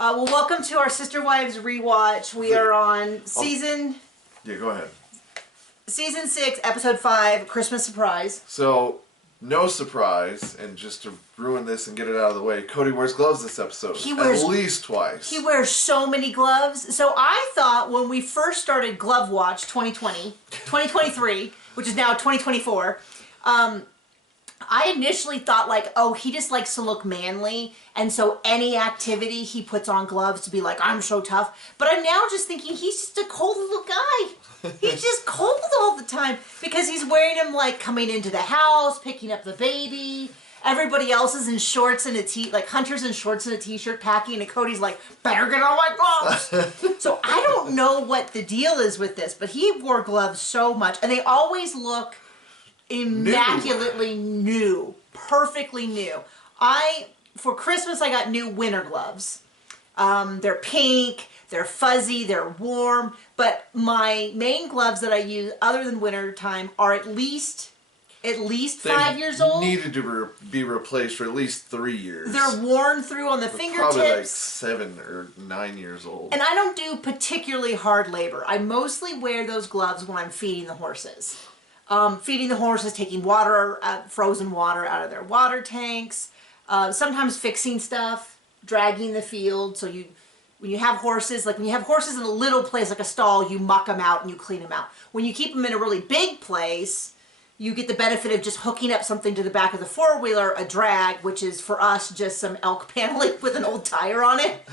Well, welcome to our Sister Wives rewatch. We are on season... Yeah, go ahead. Season 6, episode 5, Christmas Surprise. So, no surprise, and just to ruin this and get it out of the way, Cody wears gloves this episode. He wears... At least twice. He wears so many gloves. So I thought when we first started Glove Watch 2023, which is now 2024, I initially thought like, oh, he just likes to look manly, and so any activity he puts on gloves to be like, I'm so tough. But I'm now just thinking he's just a cold little guy. He's just cold all the time because he's wearing them like coming into the house, picking up the baby. Everybody else is in shorts and like Hunter's in shorts and a t-shirt packing, and Cody's like, better get on my gloves. So I don't know what the deal is with this, but he wore gloves so much, and they always look immaculately new, perfectly new. For Christmas, I got new winter gloves. They're pink, they're fuzzy, they're warm, but my main gloves that I use other than winter time are at least 5 years old. Needed to be replaced for at least 3 years. They're worn through on the fingertips. Probably like 7 or 9 years old. And I don't do particularly hard labor. I mostly wear those gloves when I'm feeding the horses. Feeding the horses, taking water, frozen water out of their water tanks, sometimes fixing stuff, dragging the field. So when you have horses, like when you have horses in a little place like a stall, you muck them out and you clean them out. When you keep them in a really big place, you get the benefit of just hooking up something to the back of the four-wheeler, a drag, which is for us just some elk paneling with an old tire on it,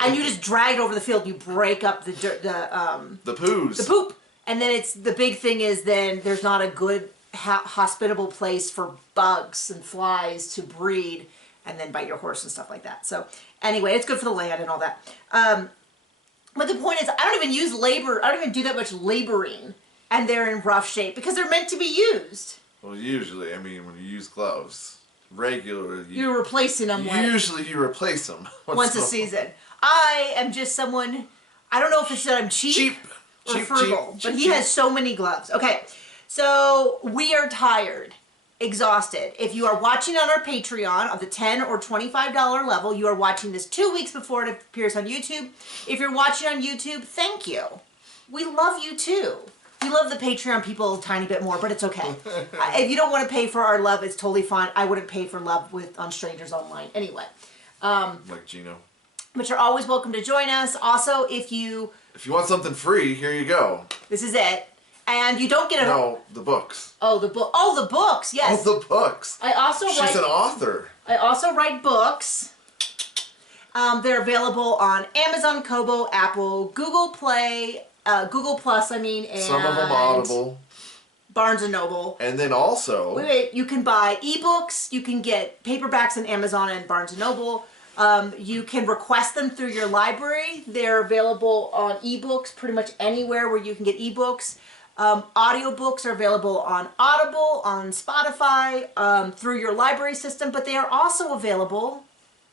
and you just drag it over the field. You break up the poop. And then the big thing is then there's not a good hospitable place for bugs and flies to breed and then bite your horse and stuff like that. So anyway, it's good for the land and all that. But the point is, I don't even do that much laboring, and they're in rough shape because they're meant to be used. Well, usually, I mean, when you use gloves regularly, you're replacing them. Usually you replace them once a season. I am just someone, I don't know if it's that I'm cheap. Or frugal, but he has so many gloves. Okay, so we are tired, exhausted. If you are watching on our Patreon of the $10 or $25 level, you are watching this 2 weeks before it appears on YouTube. If you're watching on YouTube, thank you. We love you too. We love the Patreon people a tiny bit more, but it's okay. If you don't want to pay for our love, it's totally fine. I wouldn't pay for love on strangers online anyway. Like Gino. But you're always welcome to join us. Also, if you want something free, here you go. This is it. And you don't get a... No, the books. Oh, the book. Oh, the books, yes. Oh, the books. She's an author. I also write books. They're available on Amazon, Kobo, Apple, Google Play, Google Plus, and... Some of them Audible. Barnes & Noble. And then also... Wait, you can buy ebooks. You can get paperbacks on Amazon and Barnes & Noble. You can request them through your library. They're available on ebooks pretty much anywhere where you can get ebooks. Audiobooks are available on Audible, on Spotify, through your library system, but they are also available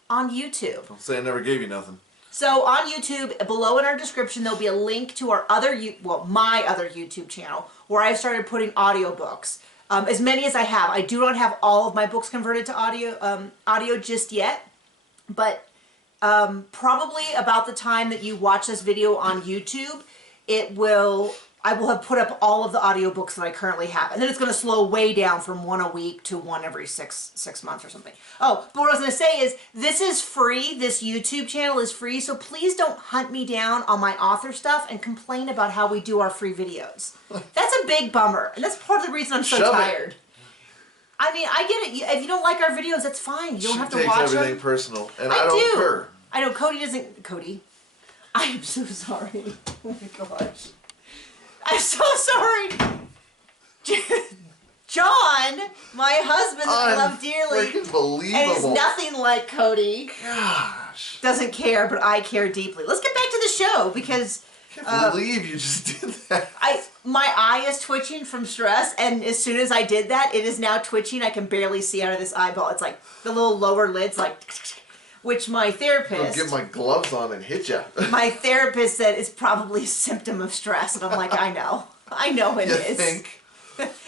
on YouTube. Don't say I never gave you nothing. So on YouTube, below in our description, there'll be a link to our my other YouTube channel where I've started putting audiobooks. As many as I have. I do not have all of my books converted to audio just yet. But probably about the time that you watch this video on YouTube, I will have put up all of the audiobooks that I currently have. And then it's going to slow way down from one a week to one every six months or something. Oh, but what I was going to say is, this is free. This YouTube channel is free. So please don't hunt me down on my author stuff and complain about how we do our free videos. That's a big bummer. And that's part of the reason I'm so tired. I mean, I get it. If you don't like our videos, that's fine. You don't have to watch them. She takes everything personal, and I don't care. I know Cody doesn't. Cody, I am so sorry. Oh my gosh, I'm so sorry. John, my husband that I love dearly, unbelievable, and is nothing like Cody. Gosh, doesn't care, but I care deeply. Let's get back to the show because. I can't believe you just did that. My eye is twitching from stress, and as soon as I did that, it is now twitching. I can barely see out of this eyeball. It's like the little lower lid's like, which my therapist... I'll get my gloves on and hit you. My therapist said it's probably a symptom of stress, and I'm like, I know. I know it is. You think?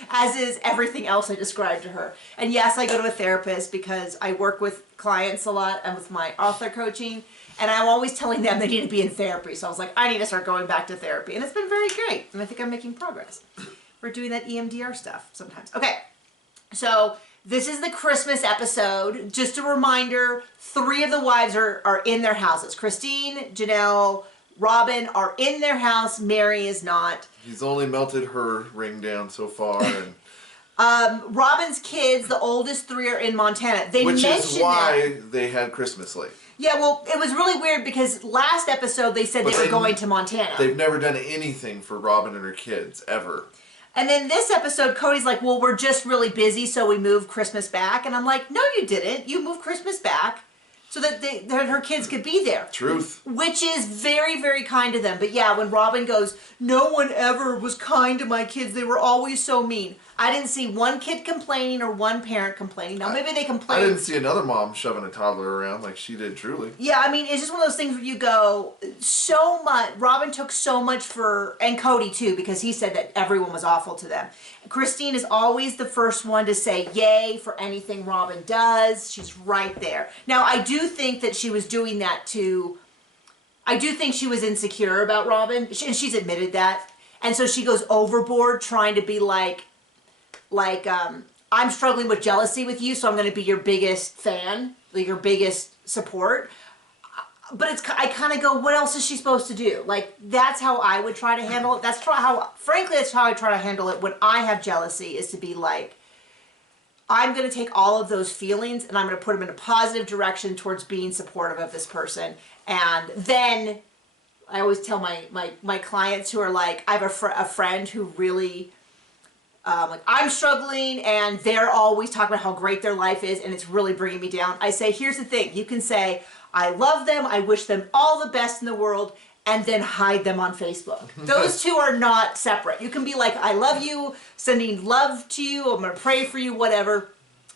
As is everything else I described to her. And yes, I go to a therapist because I work with clients a lot and with my author coaching, and I'm always telling them they need to be in therapy. So I was like, I need to start going back to therapy, and it's been very great, and I think I'm making progress. We're doing that EMDR stuff sometimes. Okay, so this is the Christmas episode. Just a reminder, 3 of the wives are in their houses. Christine, Janelle, Robin are in their house. Mary is not. He's only melted her ring down so far. And Robin's kids, the oldest 3 are in Montana. Which is why they had Christmas late. Yeah, well, it was really weird because last episode they said they were going to Montana. They've never done anything for Robin and her kids, ever. And then this episode, Cody's like, well, we're just really busy, so we moved Christmas back. And I'm like, no, you didn't. You moved Christmas back so that her kids could be there. Truth. Which is very, very kind of them. But yeah, when Robin goes, no one ever was kind to my kids. They were always so mean. I didn't see one kid complaining or one parent complaining. Now, maybe they complain. I didn't see another mom shoving a toddler around like she did Truly. Yeah, I mean, it's just one of those things where you go, so much. Robin took so much for, and Cody too, because he said that everyone was awful to them. Christine is always the first one to say yay for anything Robin does. She's right there. Now, I do think that she was doing that I do think she was insecure about Robin, and she's admitted that. And so she goes overboard trying to be like, I'm struggling with jealousy with you, so I'm going to be your biggest fan, your biggest support. But I kind of go, what else is she supposed to do? Like, that's how I would try to handle it. Frankly, that's how I try to handle it when I have jealousy, is to be like, I'm going to take all of those feelings and I'm going to put them in a positive direction towards being supportive of this person. And then I always tell my clients who are like, I have a friend who really... like, I'm struggling and they're always talking about how great their life is and it's really bringing me down. I say, here's the thing. You can say, I love them, I wish them all the best in the world, and then hide them on Facebook. Those two are not separate. You can be like, I love you, sending love to you, I'm going to pray for you, whatever,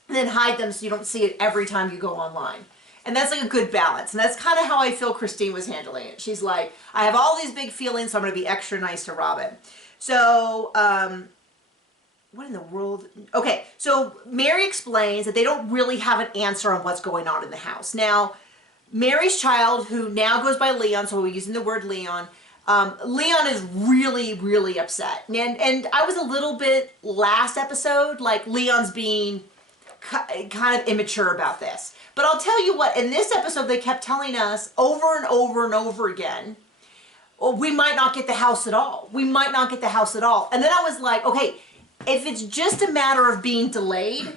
and then hide them so you don't see it every time you go online. And that's like a good balance. And that's kind of how I feel Christine was handling it. She's like, I have all these big feelings, so I'm going to be extra nice to Robin. So, what in the world? Okay, so Mary explains that they don't really have an answer on what's going on in the house. Now, Mary's child, who now goes by Leon, so we're using the word Leon, Leon is really, really upset. And I was a little bit last episode, like Leon's being kind of immature about this. But I'll tell you what, in this episode they kept telling us over and over and over again, well, we might not get the house at all. We might not get the house at all. And then I was like, okay, if it's just a matter of being delayed,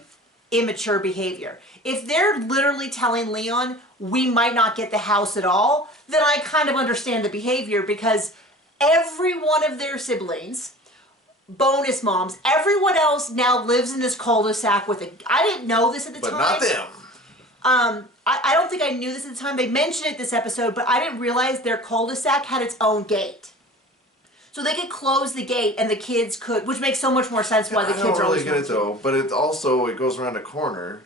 immature behavior. If they're literally telling Leon, we might not get the house at all, then I kind of understand the behavior, because every one of their bonus moms, everyone else now lives in this cul-de-sac with I didn't know this at the time. But not them. I don't think I knew this at the time. They mentioned it this episode, but I didn't realize their cul-de-sac had its own gate. So they could close the gate and the kids could, which makes so much more sense why the kids are always I don't really get it though, but it also, it goes around a corner,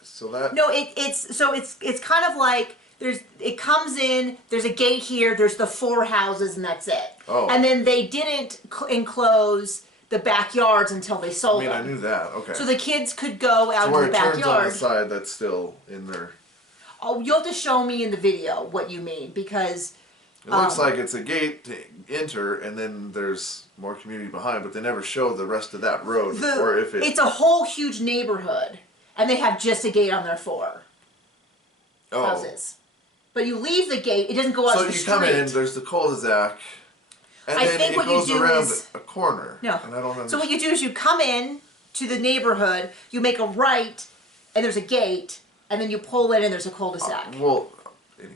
so that... No, it's kind of like, it comes in, there's a gate here, there's the 4 houses and that's it. Oh. And then they didn't enclose the backyards until they sold them. I mean, I knew that, okay. So the kids could go out to the backyard. So where it turns on the side, that's still in there. Oh, you'll have to show me in the video what you mean, because... It looks like it's a gate to enter, and then there's more community behind, but they never show the rest of that road. Or if it's a whole huge neighborhood, and they have just a gate on their 4 houses. But you leave the gate, it doesn't go out to the street. So you come in, there's the cul-de-sac, and then it goes around a corner. No. And I don't understand. So what you do is you come in to the neighborhood, you make a right, and there's a gate, and then you pull in and there's a cul-de-sac. Well, anyway.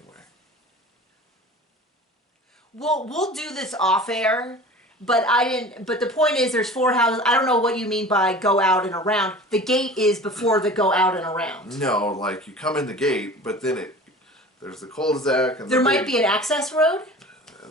We'll do this off air, but but the point is there's 4 houses. I don't know what you mean by go out and around. The gate is before the go out and around. No, like you come in the gate, but then there's the cul-de-sac. And there might be an access road?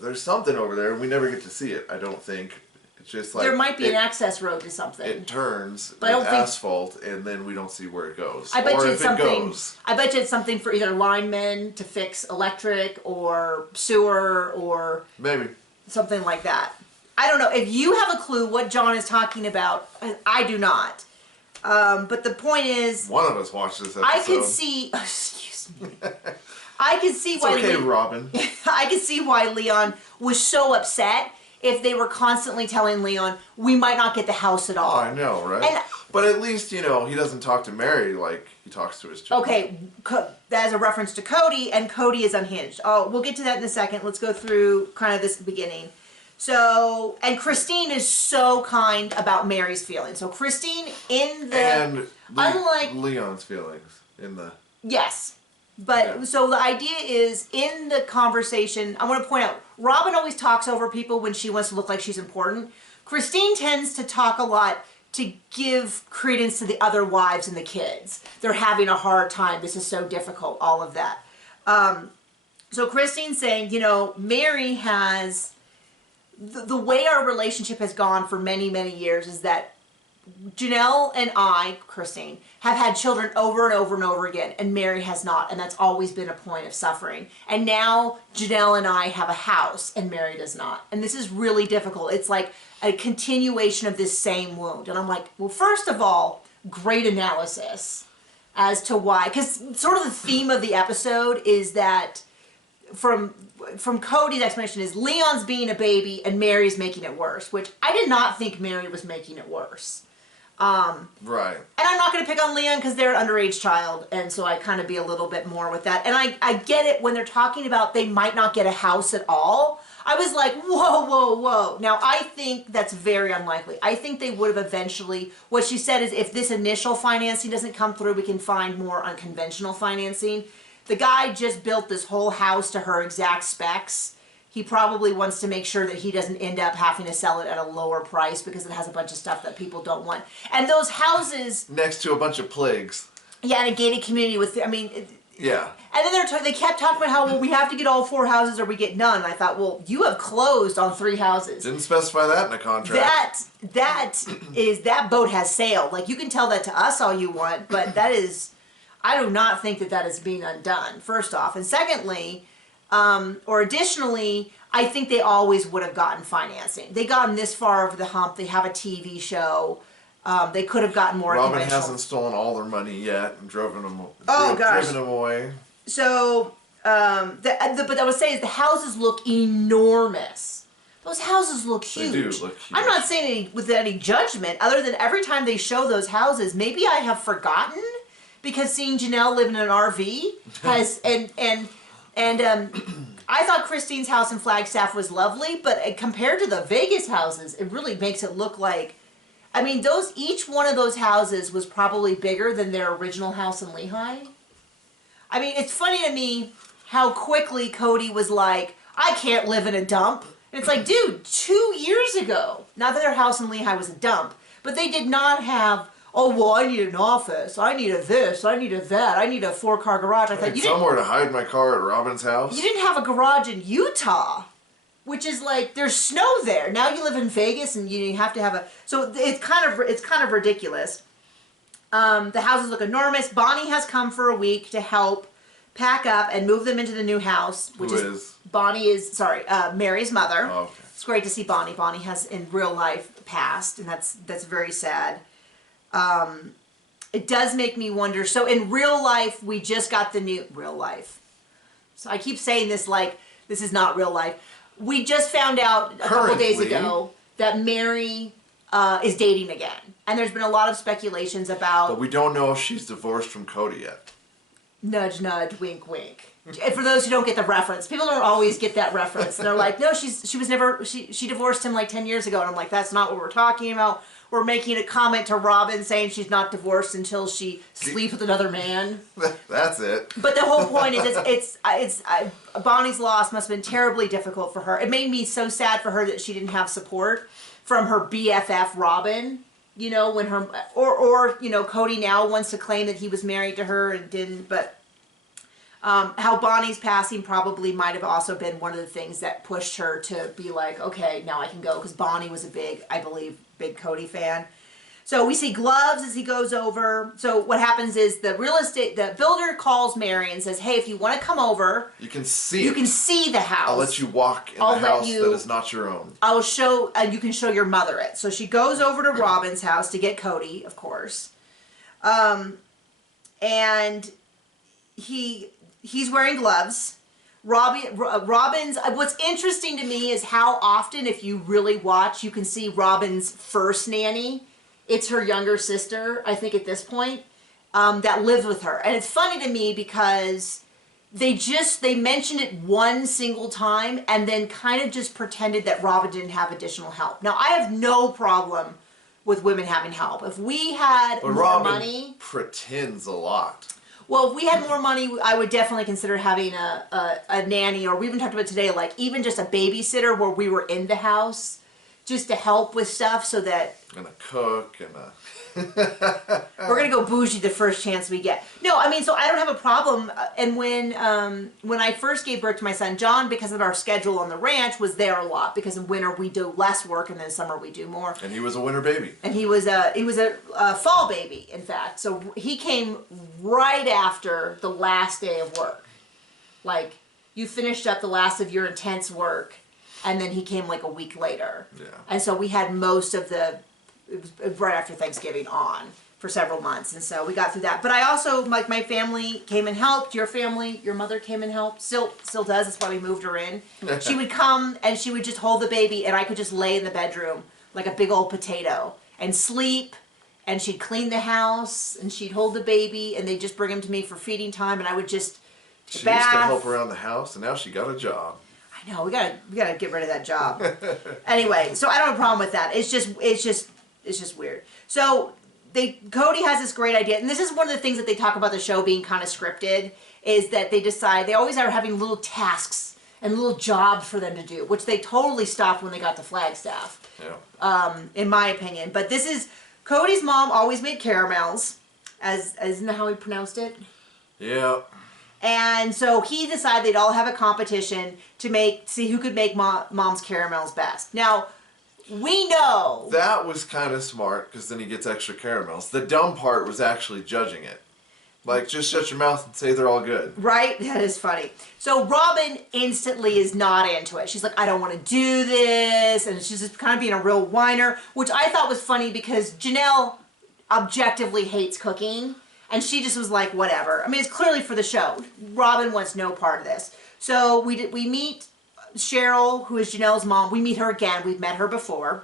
There's something over there. We never get to see it, I don't think. It's just like... There might be an access road to something. It turns with asphalt, and then we don't see where it goes. I bet you it's something for either linemen to fix electric or sewer or... Maybe. Something like that. I don't know. If you have a clue what John is talking about, I do not. But the point is, one of us watched this episode. I could see. Excuse me. I could see It's why. okay, Robin. I could see why Leon was so upset if they were constantly telling Leon, "We might not get the house at all." Oh, I know, right? And, but at least he doesn't talk to Mary like he talks to his children. Okay, that is a reference to Cody, and Cody is unhinged. Oh, we'll get to that in a second. Let's go through kind of this beginning. So, and Christine is so kind about Mary's feelings. So Christine and unlike Leon's feelings in the yes. But so the idea is in the conversation, I want to point out, Robin always talks over people when she wants to look like she's important. Christine tends to talk a lot to give credence to the other wives and the kids. They're having a hard time. This is so difficult, all of that. So Christine's saying, Mary has, the way our relationship has gone for many, many years is that Janelle and I, Christine, have had children over and over and over again, and Mary has not, and that's always been a point of suffering. And now Janelle and I have a house, and Mary does not. And this is really difficult. It's like a continuation of this same wound. And I'm like, well, first of all, great analysis as to why, because sort of the theme of the episode is that from Cody's explanation is Leon's being a baby and Mary's making it worse, which I did not think Mary was making it worse. Right. And I'm not going to pick on Leon because they're an underage child, and so I kind of be a little bit more with that. And I get it when they're talking about they might not get a house at all. I was like, whoa, whoa, whoa. Now, I think that's very unlikely. I think they would have eventually, what she said is if this initial financing doesn't come through, we can find more unconventional financing. The guy just built this whole house to her exact specs. He probably wants to make sure that he doesn't end up having to sell it at a lower price because it has a bunch of stuff that people don't want. And those houses... next to a bunch of plagues. Yeah, in a gated community with... Yeah. And then they kept talking about how, well, we have to get all 4 houses or we get none. And I thought, well, you have closed on 3 houses. Didn't specify that in a contract. That boat has sailed. Like, you can tell that to us all you want, but that is... I do not think that is being undone, first off. And secondly... or additionally, I think they always would have gotten financing. They gotten this far over the hump. They have a TV show. They could have gotten more. Robin hasn't stolen all their money yet and driven them away. So, but I would say is the houses look enormous. Those houses look huge. They do look huge. I'm not saying with any judgment, other than every time they show those houses, maybe I have forgotten because seeing Janelle live in an RV has And I thought Christine's house in Flagstaff was lovely, but compared to the Vegas houses, it really makes it look like, each one of those houses was probably bigger than their original house in Lehigh. It's funny to me how quickly Cody was like, I can't live in a dump. And it's like, dude, 2 years ago, not that their house in Lehigh was a dump, but they did not have, oh, well, I need an office. I need a this. I need a that. I need a 4-car garage. I thought somewhere to hide my car at Robin's house. You didn't have a garage in Utah, which is like there's snow there. Now you live in Vegas and you have to have a. So it's kind of ridiculous. The houses look enormous. Bonnie has come for a week to help pack up and move them into the new house, which is Bonnie is Mary's mother. Oh, okay. It's great to see Bonnie. Bonnie has in real life passed, and that's very sad. It does make me wonder. So in real life, we just got the new real life. So I keep saying this like this is not real life. We just found out a couple days ago that Mary is dating again, and there's been a lot of speculations about. But we don't know if she's divorced from Cody yet. Nudge, nudge, wink, wink. And for those who don't get the reference, people don't always get that reference. They're like, no, she divorced him like 10 years ago, and I'm like, that's not what we're talking about. We're making a comment to Robin saying she's not divorced until she sleeps with another man. That's it. But the whole point is, Bonnie's loss must have been terribly difficult for her. It made me so sad for her that she didn't have support from her BFF Robin. When her or Cody now wants to claim that he was married to her and didn't. But how Bonnie's passing probably might have also been one of the things that pushed her to be like, okay, now I can go, because Bonnie was a big Cody fan. So we see gloves as he goes over. So what happens is the builder calls Mary and says, hey, if you want to come over, you can see the house. I'll let you walk in the house that is not your own. I will show, you can show your mother it. So she goes over to Robin's house to get Cody, of course. And he's wearing gloves. Robin's, what's interesting to me is how often, if you really watch, you can see Robin's first nanny. It's her younger sister, I think at this point, that lives with her. And it's funny to me because they mentioned it one single time and then kind of just pretended that Robin didn't have additional help. Now, I have no problem with women having help. If we had more Robin money... pretends a lot. Well, if we had more money, I would definitely consider having a nanny, or we even talked about today, like even just a babysitter where we were in the house just to help with stuff so that... And a cook and a... We're going to go bougie the first chance we get. No, I mean, so I don't have a problem. And when I first gave birth to my son, John, because of our schedule on the ranch, was there a lot. Because in winter we do less work and then in summer we do more. And he was a winter baby. And he was a fall baby, in fact. So he came right after the last day of work. Like, you finished up the last of your intense work, and then he came like a week later. Yeah. And so we had most of the... It was right after Thanksgiving on for several months, and so we got through that. But I also, like, my family came and helped. Your family, your mother came and helped. Still does. That's why we moved her in. She would come and she would just hold the baby, and I could just lay in the bedroom like a big old potato and sleep. And she'd clean the house, and she'd hold the baby, and they'd just bring him to me for feeding time, and I would just She bath. used to help around the house, and now she got a job. I know, we gotta get rid of that job. Anyway, so I don't have a problem with that. It's just weird. So Cody has this great idea, and this is one of the things that they talk about the show being kind of scripted, is that they always are having little tasks and little jobs for them to do, which they totally stopped when they got to Flagstaff. Yeah. In my opinion. But this is, Cody's mom always made caramels, isn't that how he pronounced it? Yeah. And so he decided they'd all have a competition to see who could make mom's caramels best. Now, we know... That was kind of smart, because then he gets extra caramels. The dumb part was actually judging it. Like, just shut your mouth and say they're all good. Right? That is funny. So Robin instantly is not into it. She's like, I don't want to do this. And she's just kind of being a real whiner, which I thought was funny because Janelle objectively hates cooking. And she just was like, whatever. I mean, it's clearly for the show. Robin wants no part of this. So we meet Cheryl, who is Janelle's mom. We meet her again. We've met her before.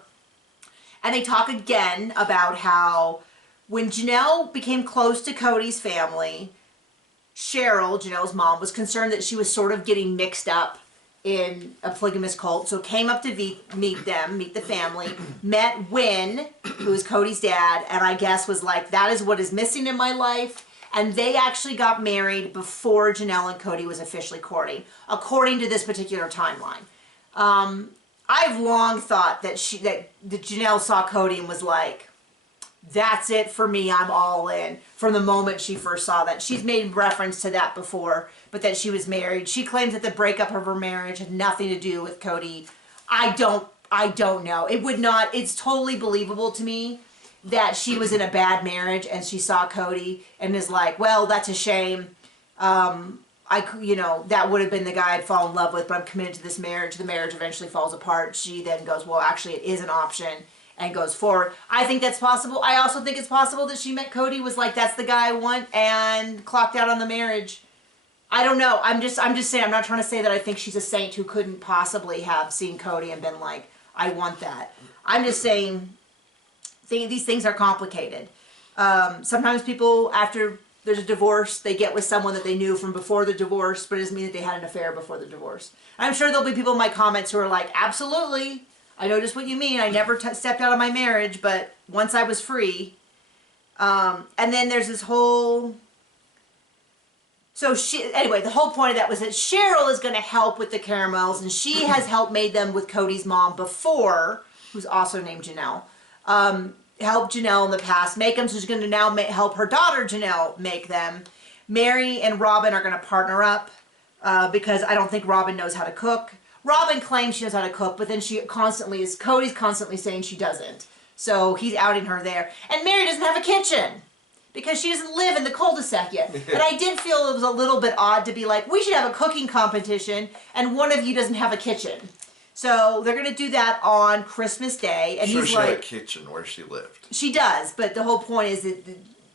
And they talk again about how when Janelle became close to Cody's family, Cheryl, Janelle's mom, was concerned that she was sort of getting mixed up in a polygamous cult. So came up to meet the family, met Wynn, who is Cody's dad, and I guess was like, that is what is missing in my life. And they actually got married before Janelle and Cody was officially courting, according to this particular timeline. I've long thought that Janelle saw Cody and was like, that's it for me, I'm all in, from the moment she first saw that. She's made reference to that before, but that she was married. She claims that the breakup of her marriage had nothing to do with Cody. I don't know. It would not, it's totally believable to me that she was in a bad marriage and she saw Cody and is like, well, that's a shame. That would have been the guy I'd fall in love with, but I'm committed to this marriage. The marriage eventually falls apart. She then goes, well, actually it is an option, and goes forward. I think that's possible. I also think it's possible that she met Cody, was like, that's the guy I want, and clocked out on the marriage. I don't know. I'm just saying, I'm not trying to say that I think she's a saint who couldn't possibly have seen Cody and been like, I want that. I'm just saying, these things are complicated. Sometimes people, after there's a divorce, they get with someone that they knew from before the divorce, but it doesn't mean that they had an affair before the divorce. I'm sure there'll be people in my comments who are like, absolutely, I know just what you mean. I never stepped out of my marriage, but once I was free. And then there's this whole... So anyway, the whole point of that was that Cheryl is going to help with the caramels, and she has helped made them with Cody's mom before, who's also named Janelle. Helped Janelle in the past make them, so she's going to now help her daughter Janelle make them. Mary and Robin are going to partner up because I don't think Robin knows how to cook. Robin claims she knows how to cook, but then Cody's constantly saying she doesn't. So he's outing her there. And Mary doesn't have a kitchen because she doesn't live in the cul-de-sac yet. And I did feel it was a little bit odd to be like, we should have a cooking competition and one of you doesn't have a kitchen. So they're going to do that on Christmas Day. And sure, he's she like, had a kitchen where she lived. she does, but the whole point is that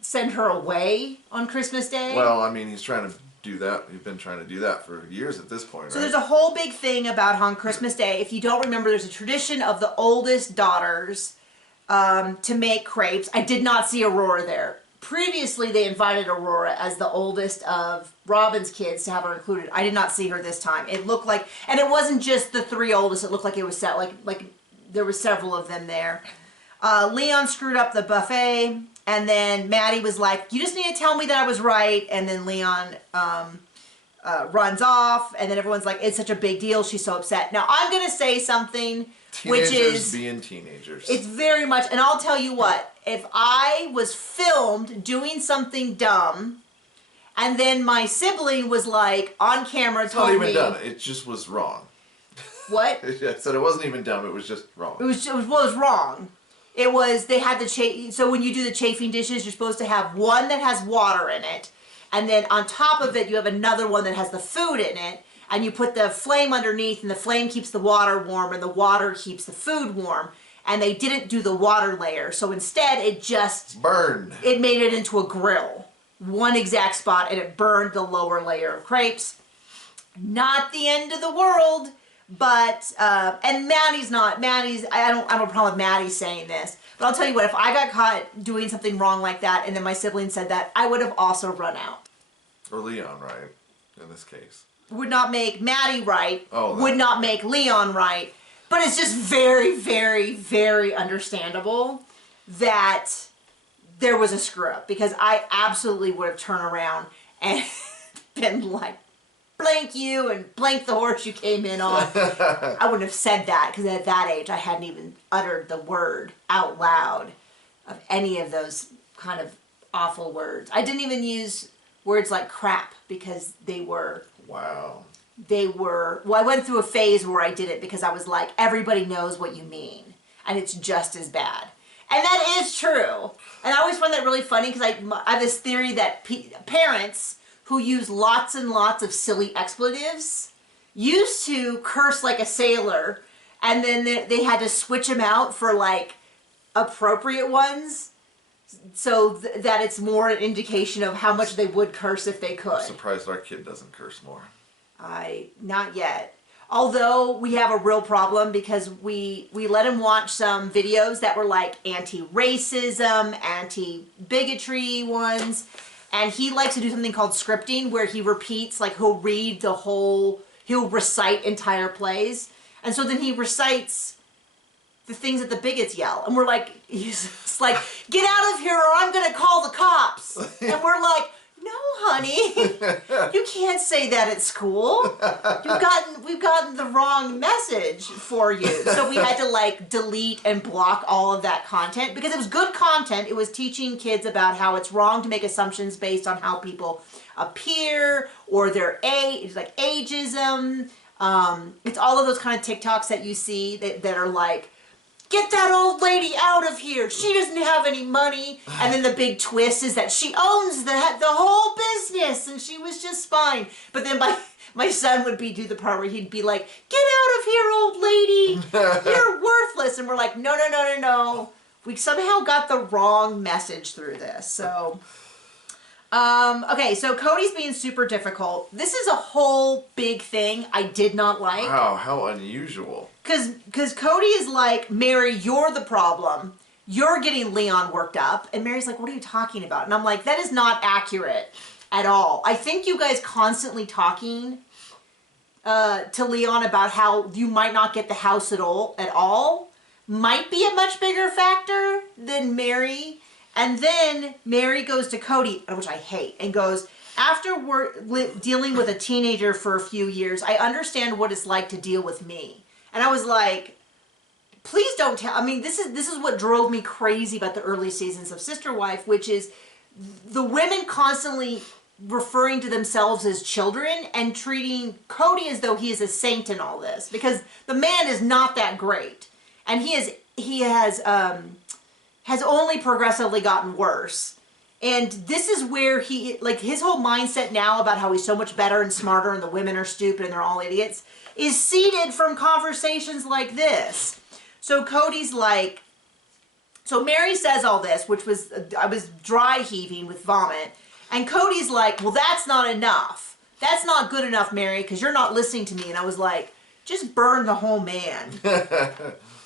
send her away on Christmas Day. Well, I mean, he's trying to do that. He's been trying to do that for years at this point, So right? there's a whole big thing about on Christmas Day. If you don't remember, there's a tradition of the oldest daughters to make crepes. I did not see Aurora there. Previously, they invited Aurora as the oldest of Robin's kids to have her included. I did not see her this time. It looked like, and it wasn't just the 3 oldest. It looked like it was set like there were several of them there. Leon screwed up the buffet, and then Maddie was like, "You just need to tell me that I was right." And then Leon runs off, and then everyone's like, "It's such a big deal. She's so upset." Now I'm gonna say something. Teenagers Which is being teenagers. It's very much, and I'll tell you what, if I was filmed doing something dumb, and then my sibling was like on camera It's told not even me, dumb. It just was wrong. what? I said it wasn't even dumb. It was just wrong. It was wrong. It was, they had the so when you do the chafing dishes, you're supposed to have one that has water in it, and then on top of it you have another one that has the food in it. And you put the flame underneath, and the flame keeps the water warm, and the water keeps the food warm. And they didn't do the water layer, so instead it just burned. It made it into a grill, one exact spot, and it burned the lower layer of crepes. Not the end of the world, but and Maddie's. I don't have a problem with Maddie saying this, but I'll tell you what: if I got caught doing something wrong like that, and then my sibling said that, I would have also run out. Or Leon, right? In this case. Would not make Maddie right, oh, would not make Leon right, but it's just very, very, very understandable that there was a screw up, because I absolutely would have turned around and been like, blank you and blank the horse you came in on. I wouldn't have said that, because at that age I hadn't even uttered the word out loud of any of those kind of awful words. I didn't even use words like crap, because they were... Wow. Well, I went through a phase where I did it because I was like, everybody knows what you mean, and it's just as bad. And that is true. And I always find that really funny, because I have this theory that parents who use lots and lots of silly expletives used to curse like a sailor, and then they had to switch them out for like appropriate ones, so that it's more an indication of how much they would curse if they could. I'm surprised our kid doesn't curse more. Not yet. Although we have a real problem, because we let him watch some videos that were like anti-racism, anti-bigotry ones, and he likes to do something called scripting, where he repeats, like he'll recite entire plays, and so then he recites the things that the bigots yell, and we're like, he's like, "Get out of here or I'm gonna call the cops." And we're like, "No, honey, you can't say that at school. We've gotten the wrong message for you." So we had to like delete and block all of that content, because it was good content. It was teaching kids about how it's wrong to make assumptions based on how people appear or their age. It's like ageism. It's all of those kind of TikToks that you see that are like, "Get that old lady out of here. She doesn't have any money." And then the big twist is that she owns the whole business and she was just fine. But then my son would do the part where he'd be like, "Get out of here, old lady. You're worthless." And we're like, no. We somehow got the wrong message through this. So, okay, so Cody's being super difficult. This is a whole big thing I did not like. Wow, how unusual. Because Cody is like, "Mary, you're the problem. You're getting Leon worked up." And Mary's like, "What are you talking about?" And I'm like, that is not accurate at all. I think you guys constantly talking to Leon about how you might not get the house at all might be a much bigger factor than Mary. And then Mary goes to Cody, which I hate, and goes, "After dealing with a teenager for a few years, I understand what it's like to deal with me." And I was like, please don't tell. I mean, this is what drove me crazy about the early seasons of Sister Wife, which is the women constantly referring to themselves as children and treating Cody as though he is a saint in all this, because the man is not that great, and he has only progressively gotten worse. And this is where his whole mindset now about how he's so much better and smarter and the women are stupid and they're all idiots is seeded from conversations like this. So Cody's like, So Mary says all this, which was, I was dry heaving with vomit. And Cody's like, well, that's not enough. That's not good enough, Mary, because you're not listening to me. And I was like, just burn the whole man.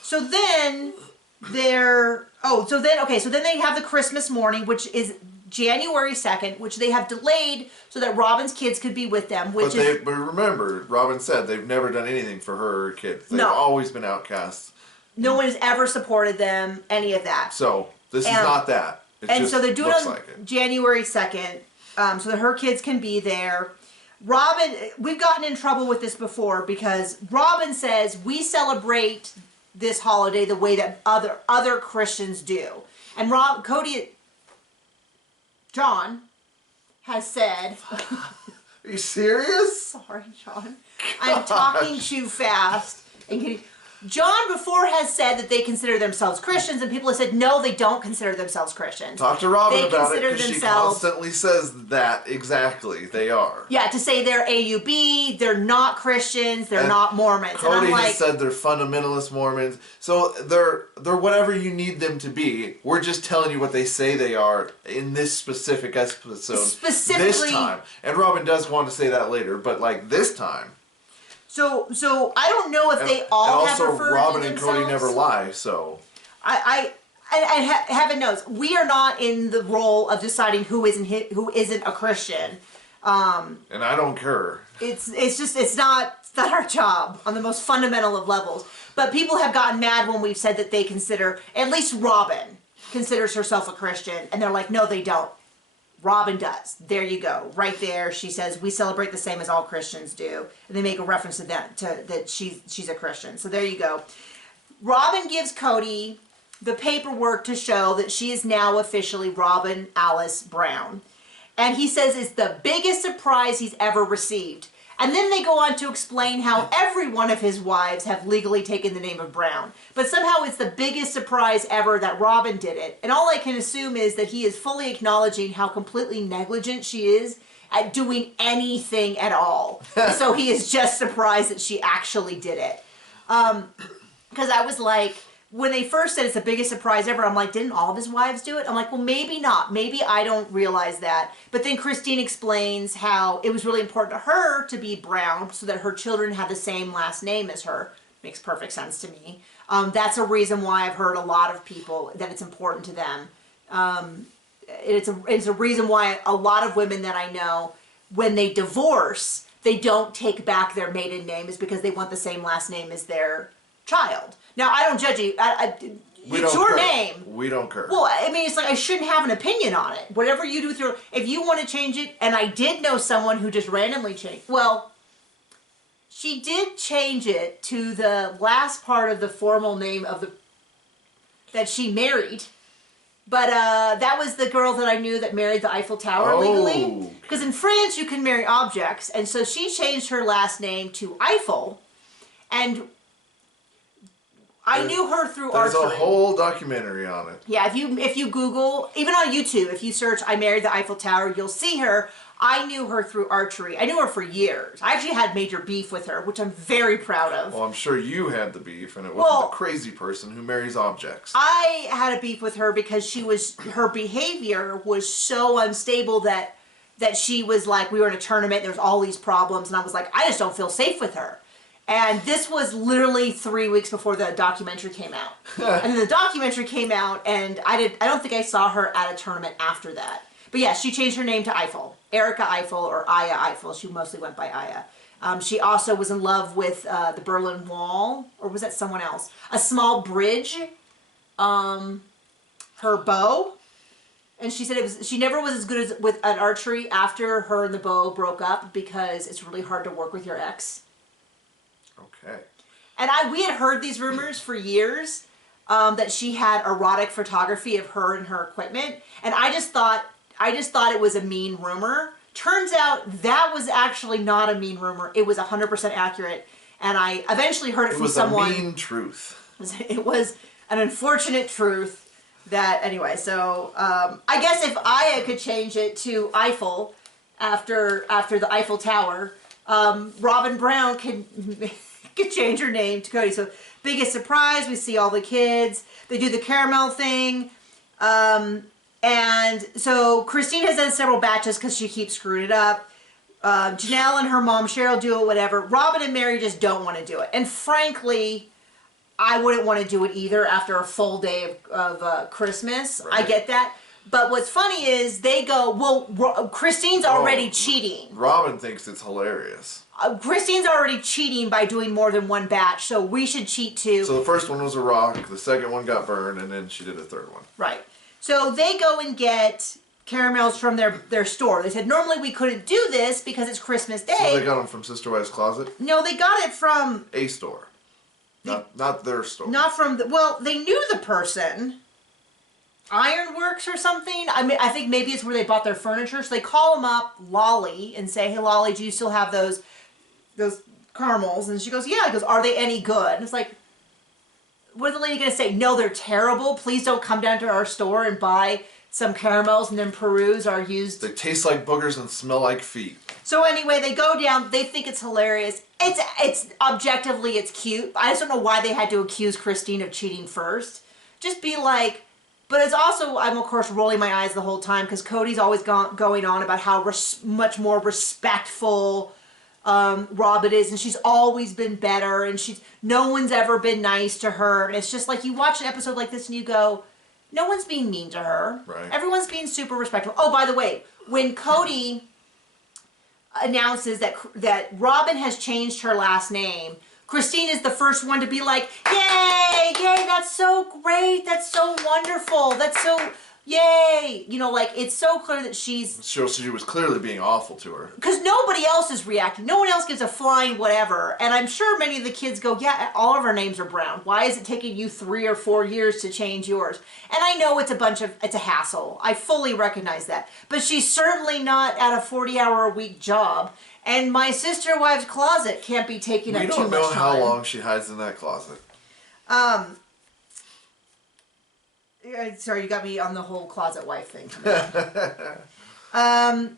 So then so then they have the Christmas morning, which is January 2nd, which they have delayed so that Robin's kids could be with them. But remember, Robin said they've never done anything for her or her kids. They've always been outcasts. No one has ever supported them, any of that. So this is not that. So they're doing it on January 2nd, so that her kids can be there. Robin, we've gotten in trouble with this before because Robin says we celebrate this holiday the way that other Christians do. And John has said... Are you serious? Sorry, John. I'm talking too fast and getting... John before has said that they consider themselves Christians, and people have said, no, they don't consider themselves Christians. Talk to Robin about it, because she constantly says that exactly. They are. Yeah, to say they're AUB, they're not Christians, they're not Mormons. Cody has said they're fundamentalist Mormons. So they're whatever you need them to be. We're just telling you what they say they are in this specific episode. Specifically. This time. And Robin does want to say that later, but like this time. So I don't know if they all have referred to themselves. Also, Robin and Cody never lie, so... Heaven knows, we are not in the role of deciding who isn't a Christian. And I don't care. It's not our job on the most fundamental of levels. But people have gotten mad when we've said that they consider, at least Robin considers herself a Christian, and they're like, no, they don't. Robin does. There you go. Right there. She says, we celebrate the same as all Christians do. And they make a reference to that she's a Christian. So there you go. Robin gives Cody the paperwork to show that she is now officially Robin Alice Brown. And he says it's the biggest surprise he's ever received. And then they go on to explain how every one of his wives have legally taken the name of Brown. But somehow it's the biggest surprise ever that Robin did it. And all I can assume is that he is fully acknowledging how completely negligent she is at doing anything at all. So he is just surprised that she actually did it. Because I was like, when they first said it's the biggest surprise ever, I'm like, didn't all of his wives do it? I'm like, well, maybe not. Maybe I don't realize that. But then Christine explains how it was really important to her to be Brown so that her children have the same last name as her. Makes perfect sense to me. That's a reason why I've heard a lot of people that it's important to them. It's a reason why a lot of women that I know, when they divorce, they don't take back their maiden name is because they want the same last name as their child. Now, I don't judge you. It's your name. We don't care. Well, I mean, it's like I shouldn't have an opinion on it. Whatever you do with your... If you want to change it, and I did know someone who just randomly changed... Well, she did change it to the last part of the formal name of the... that she married. But that was the girl that I knew that married the Eiffel Tower legally. Because in France, you can marry objects. And so she changed her last name to Eiffel. And... I knew her through archery. There's a whole documentary on it. Yeah, if you Google, even on YouTube, if you search I Married the Eiffel Tower, you'll see her. I knew her through archery. I knew her for years. I actually had major beef with her, which I'm very proud of. Well, I'm sure you had the beef, and it wasn't the crazy person who marries objects. I had a beef with her because her behavior was so unstable that she was like, we were in a tournament, there was all these problems, and I was like, I just don't feel safe with her. And this was literally 3 weeks before the documentary came out. And then the documentary came out, and I don't think I saw her at a tournament after that. But yeah, she changed her name to Eiffel. Erica Eiffel or Aya Eiffel. She mostly went by Aya. She also was in love with the Berlin Wall, or was that someone else? A small bridge. Her bow. And she said she never was as good as with at archery after her and the bow broke up because it's really hard to work with your ex. Okay. And we had heard these rumors for years that she had erotic photography of her and her equipment, and I just thought it was a mean rumor. Turns out that was actually not a mean rumor. It was 100% accurate, and I eventually heard it from someone. It was a mean truth. It was an unfortunate truth that anyway. So I guess if Aya could change it to Eiffel after the Eiffel Tower, Robin Brown could change her name to Cody. So biggest surprise, we see all the kids. They do the caramel thing. And so Christine has done several batches because she keeps screwing it up. Janelle and her mom, Cheryl, do it, whatever. Robin and Mary just don't want to do it. And frankly, I wouldn't want to do it either after a full day of Christmas. Right. I get that. But what's funny is they go, well, Christine's already cheating. Robin thinks it's hilarious. Christine's already cheating by doing more than one batch, so we should cheat too. So the first one was a rock, the second one got burned, and then she did a third one. Right. So they go and get caramels from their store. They said, normally we couldn't do this because it's Christmas Day. So they got them from Sister Wives Closet? No, they got it from... a store. Not their store. Not from... well, they knew the person. Ironworks or something. I mean, I think maybe it's where they bought their furniture. So they call them up, Lolly, and say, hey, Lolly, do you still have those caramels? And she goes, yeah. He goes, are they any good? And it's like, what is the lady going to say? No, they're terrible. Please don't come down to our store and buy some caramels and then peruse our used... They taste like boogers and smell like feet. So anyway, they go down. They think it's hilarious. It's objectively, it's cute. I just don't know why they had to accuse Christine of cheating first. Just be like... But it's also, I'm of course rolling my eyes the whole time because Cody's always going on about how much more respectful Robin is, and she's always been better, and no one's ever been nice to her. And it's just like you watch an episode like this and you go, no one's being mean to her. Right. Everyone's being super respectful. Oh, by the way, when Cody announces that Robin has changed her last name, Christine is the first one to be like, yay, yay, that's so great, that's so wonderful, that's so, yay. You know, like, it's so clear that she was clearly being awful to her. Because nobody else is reacting. No one else gives a flying whatever. And I'm sure many of the kids go, yeah, all of our names are Brown. Why is it taking you 3 or 4 years to change yours? And I know it's a hassle. I fully recognize that. But she's certainly not at a 40-hour-a-week job. And my Sister Wives Closet can't be taking up too much time. We don't know how long she hides in that closet. Sorry, you got me on the whole closet wife thing.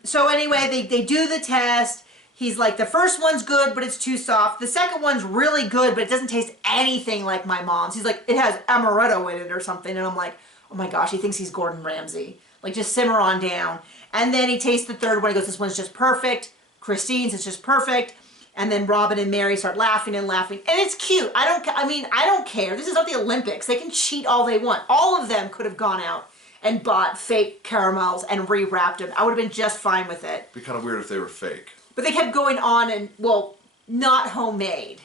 So anyway, they do the test. He's like, the first one's good, but it's too soft. The second one's really good, but it doesn't taste anything like my mom's. He's like, it has amaretto in it or something. And I'm like, oh my gosh, he thinks he's Gordon Ramsay. Like, just simmer on down. And then he tastes the third one. He goes, this one's just perfect. Christine's, it's just perfect. And then Robin and Mary start laughing and laughing. And it's cute. I don't care. This is not the Olympics. They can cheat all they want. All of them could have gone out and bought fake caramels and rewrapped them. I would have been just fine with it. It'd be kind of weird if they were fake. But they kept going on and, well, not homemade.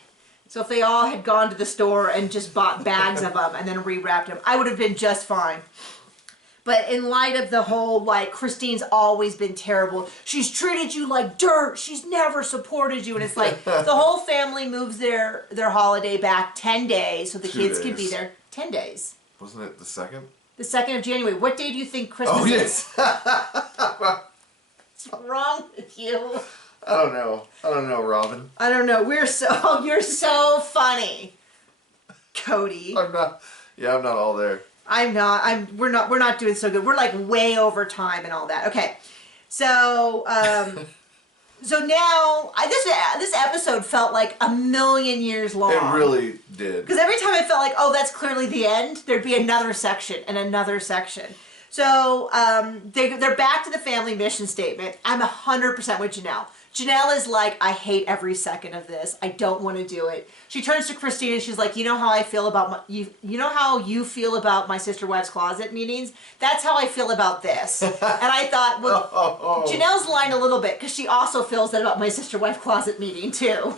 So if they all had gone to the store and just bought bags of them and then rewrapped them, I would have been just fine. But in light of the whole, like, Christine's always been terrible. She's treated you like dirt. She's never supported you. And it's like the whole family moves their holiday back 10 days so the kids can be there 10 days. Wasn't it the 2nd? The 2nd of January. What day do you think Christmas is? Yes. What's wrong with you? I don't know, Robin. I don't know. You're so funny, Cody. I'm not all there. We're not doing so good. We're like way over time and all that. Okay. So, so now this episode felt like a million years long. It really did. Because every time I felt like, oh, that's clearly the end, there'd be another section and another section. So, they're back to the family mission statement. I'm 100% with Janelle. Janelle is like, I hate every second of this. I don't want to do it. She turns to Christine and she's like, you know how I feel about you know how you feel about my Sister Wives Closet meetings? That's how I feel about this. And I thought, well, Janelle's lying a little bit because she also feels that about my Sister Wife Closet meeting too.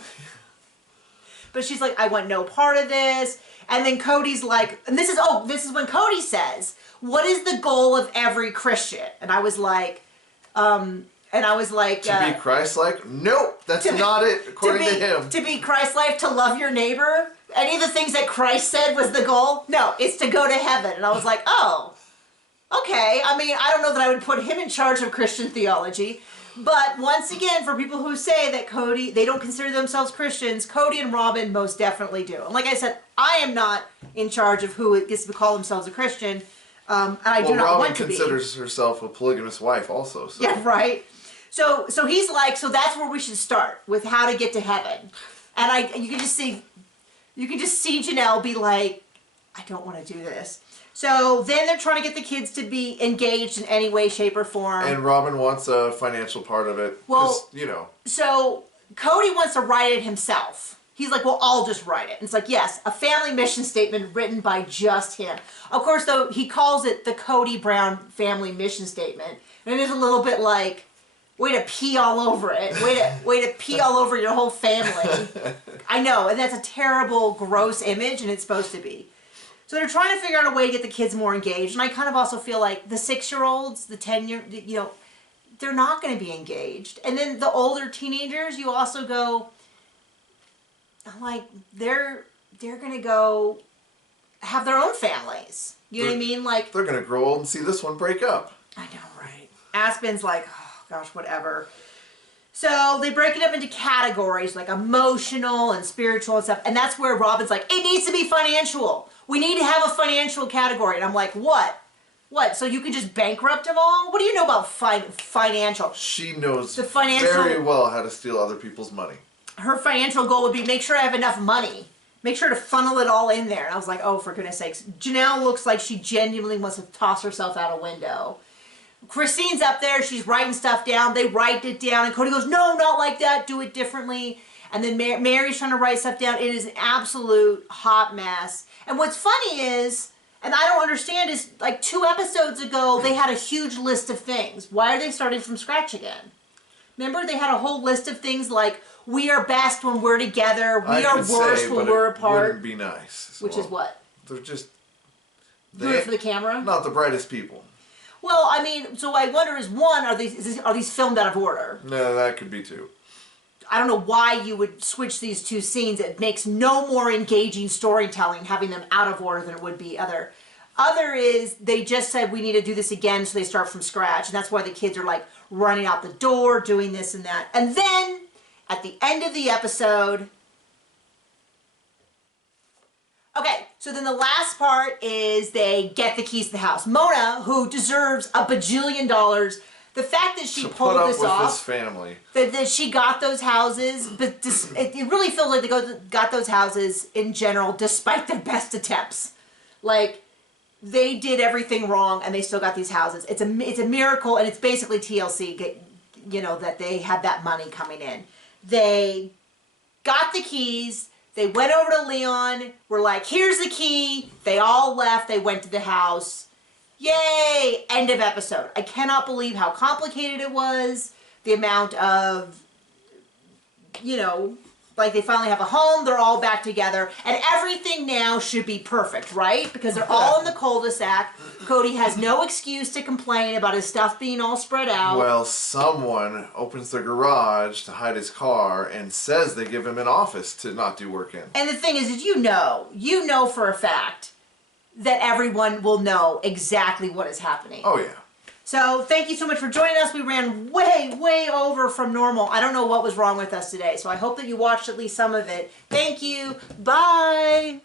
But she's like, I want no part of this. And then Cody's like, and this is when Cody says, what is the goal of every Christian? And I was like, to be Christ-like? Nope, that's not it, according to him. To be Christ-like, to love your neighbor? Any of the things that Christ said was the goal? No, it's to go to heaven. And I was like, oh, okay. I mean, I don't know that I would put him in charge of Christian theology. But once again, for people who say that they don't consider themselves Christians, Cody and Robin most definitely do. And like I said, I am not in charge of who gets to call themselves a Christian. And I do not want to be. Robin considers herself a polygamous wife also. So. Yeah, right. So he's like, so that's where we should start, with how to get to heaven. And you can just see Janelle be like, I don't want to do this. So then they're trying to get the kids to be engaged in any way, shape, or form. And Robin wants a financial part of it. Well, you know. So Cody wants to write it himself. He's like, well, I'll just write it. And it's like, yes, a family mission statement written by just him. Of course, though, he calls it the Cody Brown family mission statement. And it is a little bit like, way to pee all over it. Way to pee all over your whole family. I know, and that's a terrible, gross image, and it's supposed to be. So they're trying to figure out a way to get the kids more engaged. And I kind of also feel like the 6-year-olds, the 10-year, you know, they're not going to be engaged. And then the older teenagers, you also go, like, they're going to go have their own families. You know what I mean? Like, they're going to grow old and see this one break up. I know, right? Aspen's like, oh, gosh, whatever. So they break it up into categories, like emotional and spiritual and stuff. And that's where Robin's like, it needs to be financial. We need to have a financial category. And I'm like, what? What? So you can just bankrupt them all? What do you know about financial? She knows the financial, very well how to steal other people's money. Her financial goal would be make sure I have enough money. Make sure to funnel it all in there. And I was like, oh, for goodness sakes. Janelle looks like she genuinely wants to toss herself out a window. Christine's up there. She's writing stuff down. They write it down. And Cody goes, no, not like that. Do it differently. And then Mary's trying to write stuff down. It is an absolute hot mess. And what's funny is, and I don't understand, is like 2 episodes ago, they had a huge list of things. Why are they starting from scratch again? Remember, they had a whole list of things like, we are best when we're together. We are worst when we're apart. Wouldn't be nice. Which is what? They're just... Do it for the camera? Not the brightest people. Well, I mean, so I wonder is one, are these filmed out of order? No, that could be 2. I don't know why you would switch these 2 scenes. It makes no more engaging storytelling having them out of order than it would be other. Other is they just said we need to do this again, so they start from scratch. And that's why the kids are like running out the door, doing this and that. And then at the end of the episode... Okay, so then the last part is they get the keys to the house. Mona, who deserves a bajillion dollars, the fact that she pulled this off, this family, that she got those houses, but it really feels like they got those houses in general, despite their best attempts. Like, they did everything wrong, and they still got these houses. It's a miracle, and it's basically TLC, you know, that they had that money coming in. They got the keys. They went over to Leon, were like, here's the key. They all left. They went to the house. Yay! End of episode. I cannot believe how complicated it was. The amount of, you know, like they finally have a home. They're all back together. And everything now should be perfect, right? Because they're all in the cul-de-sac. Cody has no excuse to complain about his stuff being all spread out. Well, someone opens their garage to hide his car and says they give him an office to not do work in. And the thing is you know for a fact that everyone will know exactly what is happening. Oh, yeah. So thank you so much for joining us. We ran way, way over from normal. I don't know what was wrong with us today, so I hope that you watched at least some of it. Thank you. Bye.